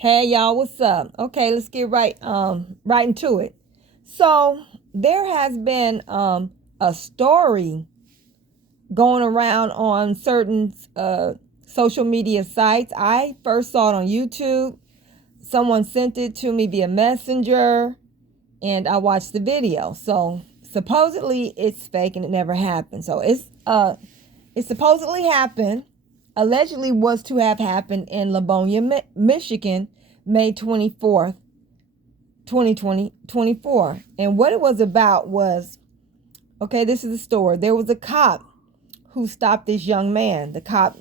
Hey y'all, what's up? Okay, let's get right into it. So there has been a story going around on certain social media sites. I first saw it on YouTube. Someone sent it to me via Messenger, and I watched the video. So supposedly it's fake and it never happened. So it supposedly happened, allegedly was to have happened in Livonia, Michigan, May 24th, 2024. And what it was about was, okay, this is the story. There was a cop who stopped this young man. The cop,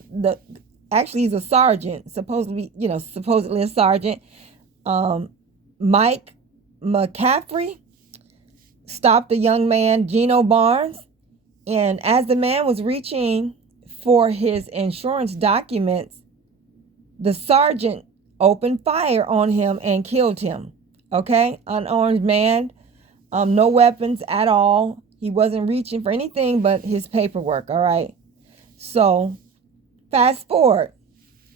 actually he's a sergeant, supposedly a sergeant. Mike McCaffrey stopped a young man, Gino Barnes, and as the man was reaching for his insurance documents, the sergeant opened fire on him and killed him. Okay, unarmed man, no weapons at all. He wasn't reaching for anything but his paperwork. All right. So fast forward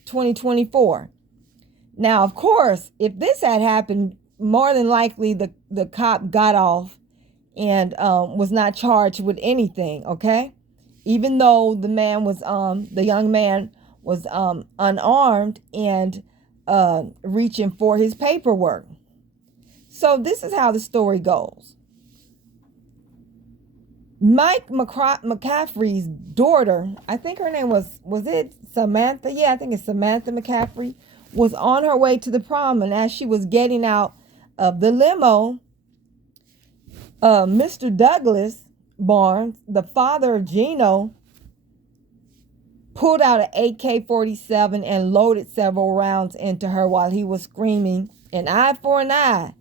2024. Now, of course, if this had happened, more than likely the cop got off and was not charged with anything. Okay, even though the young man was unarmed and reaching for his paperwork. So this is how the story goes. Mike McCaffrey's daughter, I think her name was it Samantha? Yeah, I think it's Samantha McCaffrey, was on her way to the prom, and as she was getting out of the limo, Mr. Douglas Barnes, the father of Gino, pulled out an AK-47 and loaded several rounds into her while he was screaming, an eye for an eye,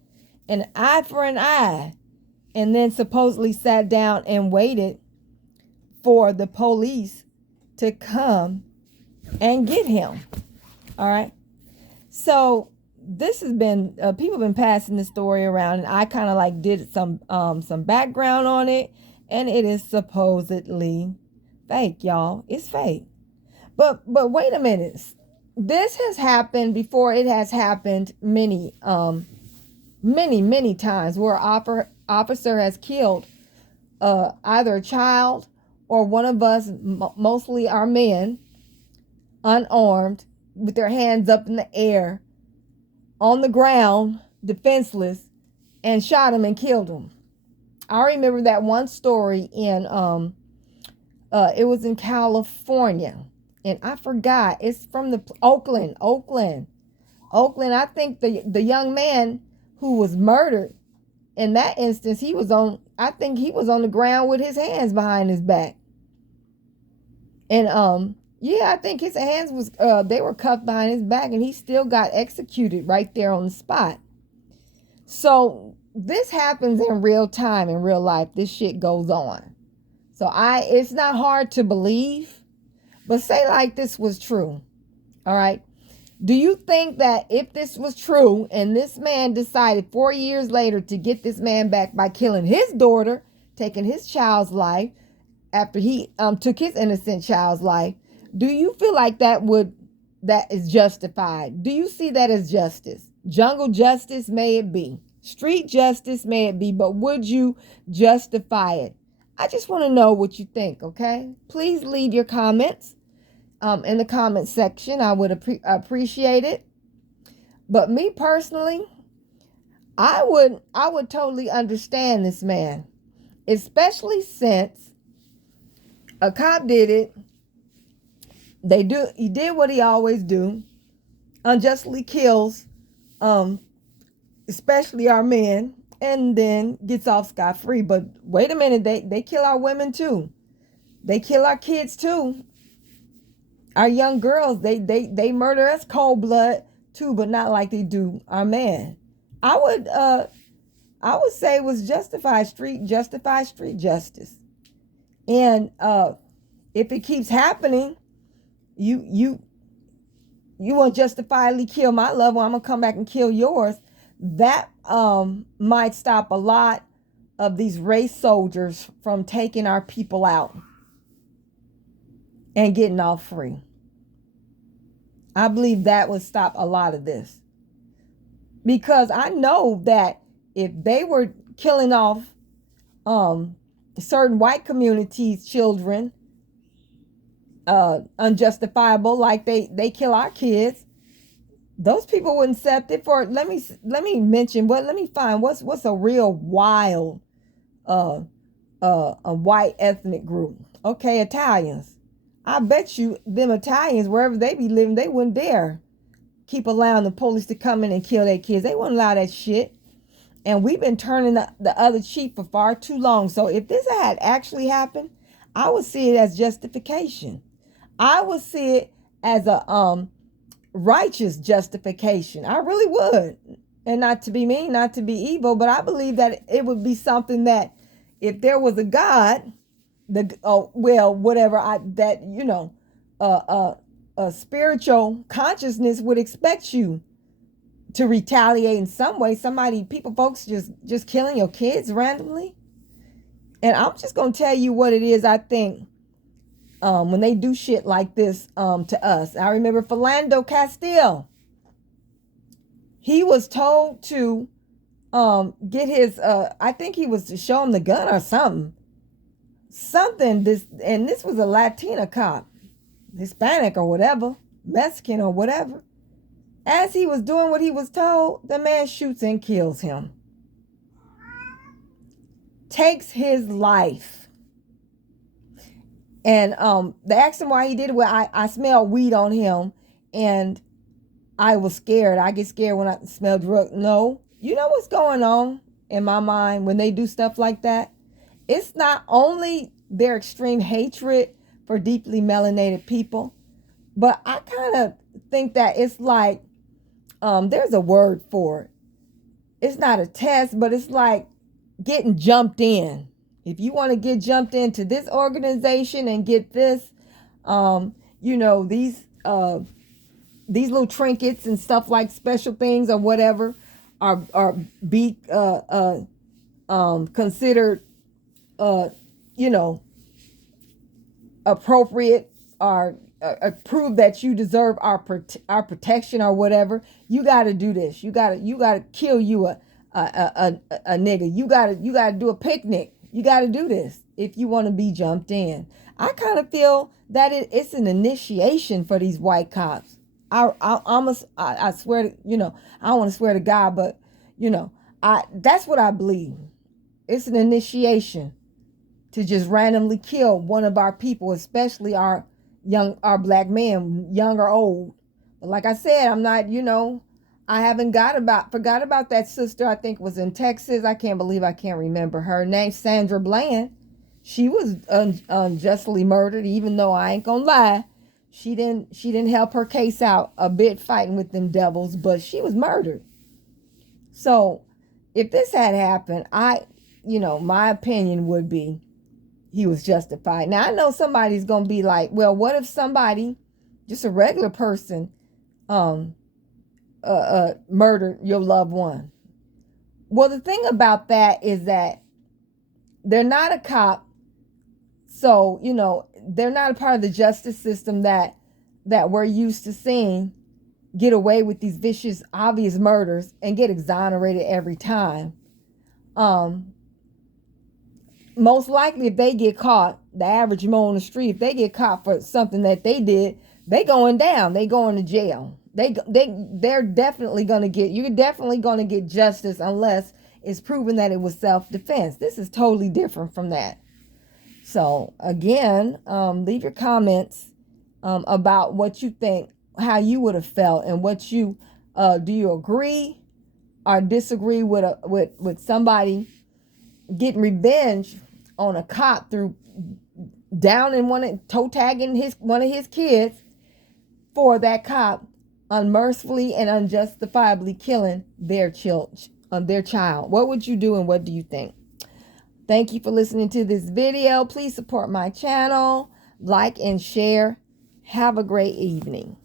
an eye for an eye, and then supposedly sat down and waited for the police to come and get him. All right. So this has been people have been passing the story around, and I kind of like did some background on it, and it is supposedly fake, y'all. It's fake. But wait a minute. This has happened before. It has happened many times where officer has killed either a child or one of us, mostly our men, unarmed, with their hands up in the air, on the ground, defenseless, and shot him and killed him. I remember that one story in it was in California, and I forgot. It's from the Oakland. I think the young man who was murdered in that instance, I think he was on the ground with his hands behind his back. And yeah, I think his hands was they were cuffed behind his back, and he still got executed right there on the spot. So this happens in real time, in real life. This shit goes on. So it's not hard to believe, but say like this was true. All right. Do you think that if this was true and this man decided 4 years later to get this man back by killing his daughter, taking his child's life after he took his innocent child's life, do you feel like that is justified? Do you see that as justice? Jungle justice may it be. Street justice may it be, but would you justify it? I just want to know what you think, okay? Please leave your comments in the comment section. I would appreciate it. But me personally, I would totally understand this man, especially since a cop did it. He did what he always do, unjustly kills, especially our men, and then gets off scot-free. But wait a minute, they kill our women too. They kill our kids too. Our young girls, they murder us cold blood too, but not like they do our men. I would say it was justified street justice. And if it keeps happening, you want to justifiably kill my loved one, I'm gonna come back and kill yours. That might stop a lot of these race soldiers from taking our people out and getting off free. I believe that would stop a lot of this. because I know that if they were killing off certain white communities' children, unjustifiable, like they kill our kids, those people wouldn't accept it. For let me mention what let me find what's a real wild uh a white ethnic group. Okay, Italians. I bet you them Italians, wherever they be living, they wouldn't dare keep allowing the police to come in and kill their kids. They wouldn't allow that shit. And we've been turning the other cheek for far too long. So if this had actually happened, I would see it as justification. I would see it as a righteous justification. I really would. And not to be mean, not to be evil, but I believe that it would be something that if there was a God, a spiritual consciousness would expect you to retaliate in some way. Folks just killing your kids randomly. And I'm just gonna tell you what it is I think when they do shit like this to us. I remember Philando Castile. He was told to get his I think he was to show him the gun or something. This was a Latina cop, Hispanic or whatever, Mexican or whatever. As he was doing what he was told, the man shoots and kills him. Takes his life. And they asked him why he did it. Well, I smelled weed on him and I was scared. I get scared when I smell drugs. No. You know what's going on in my mind when they do stuff like that? It's not only their extreme hatred for deeply melanated people, but I kind of think that it's like, there's a word for it. It's not a test, but it's like getting jumped in. If you want to get jumped into this organization and get this, these little trinkets and stuff like special things or whatever are be considered appropriate or prove that you deserve our protection or whatever. You got to do this. You got to kill you a nigga. You got to do a picnic. You got to do this if you want to be jumped in. I kind of feel that it's an initiation for these white cops. I swear to, I don't want to swear to God, but that's what I believe. It's an initiation to just randomly kill one of our people, especially our black men, young or old. But like I said, I'm not, I haven't forgot about that sister. I think was in Texas. I can't believe I can't remember her name. Sandra Bland. She was unjustly murdered, even though I ain't gonna lie. She didn't help her case out a bit fighting with them devils, but she was murdered. So if this had happened, my opinion would be he was justified. Now I know somebody's gonna be like, well, what if somebody, just a regular person, murdered your loved one? Well, the thing about that is that they're not a cop, so they're not a part of the justice system that we're used to seeing get away with these vicious, obvious murders and get exonerated every time. Most likely, if they get caught, the average Mo on the street, if they get caught for something that they did, they going down. They going to jail. They're definitely going to get, you're definitely going to get justice unless it's proven that it was self-defense. This is totally different from that. So again, leave your comments about what you think, how you would have felt, and what do you agree or disagree with somebody getting revenge on a cop through down and toe tagging one of his kids for that cop unmercifully and unjustifiably killing their child. What would you do and what do you think? Thank you for listening to this video. Please support my channel, like and share. Have a great evening.